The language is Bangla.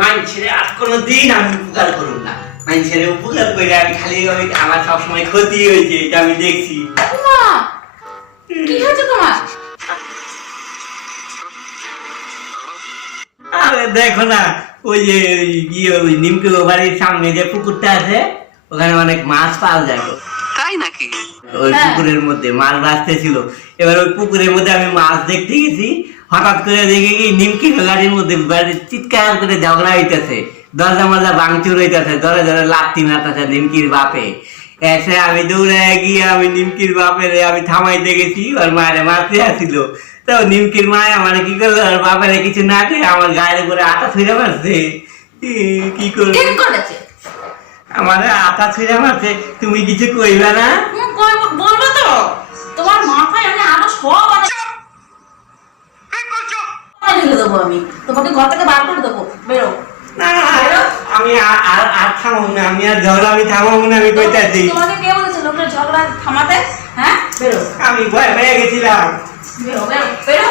মানুষের আর কোনোদিন আমি উপকার করুন না। মানুষের উপকার করে আমি খালি আমার সবসময় ক্ষতি হয়েছে, এটা আমি দেখছি। কি হয়েছে তোমার? আরে দেখো না, ওই যে ওই নিমকে বাড়ির সামনে যে পুকুরটা আছে, ওখানে অনেক মাছ পাওয়া যায়। তাই নাকি? ওই পুকুরের মধ্যে মাছ ভাসতেছিল। এবার ওই পুকুরের মধ্যে আমি মাছ দেখতে গেছি, হঠাৎ করে দেখে কি নিমকি গাড়ির মধ্যে চিৎকার করে ঝগড়া হইতেছে, দরজা মরজা ভাঙচুর হইতেছে, ধরে ধরে লাত্তি মারতেছে নিমকির বাপে। এসে আমি দৌড়ে গিয়ে আমি নিমকির বাপের আমি থামাইতে গেছি, ওর মায়ের মারতে আসছিল। তো নিমকির মায় আমার কি করলো, ওর বাপের কিছু না করে আমার গায়ের উপরে আটা ছুঁড়ে মারছে। কি করবে, আমার আটা ছুঁড়ে মারছে। তুমি কিছু কইবা না? বলবো তো, তোমার মাথায় আমি আরো সব ঢেলে দেবো। আমি তোমাকে ঘর থেকে বার করে দেবো, বেরো। না আমি আর থামাবো না, আমি আর ঝগড়া আমি থামাবো না, আমি কইতাছি। তোমাকে কে বলেছে লোকের ঝগড়া থামাতে? হ্যাঁ, বেরো। আমি ভয় পেয়ে গেছিলাম। বেরো বেরো বেরো।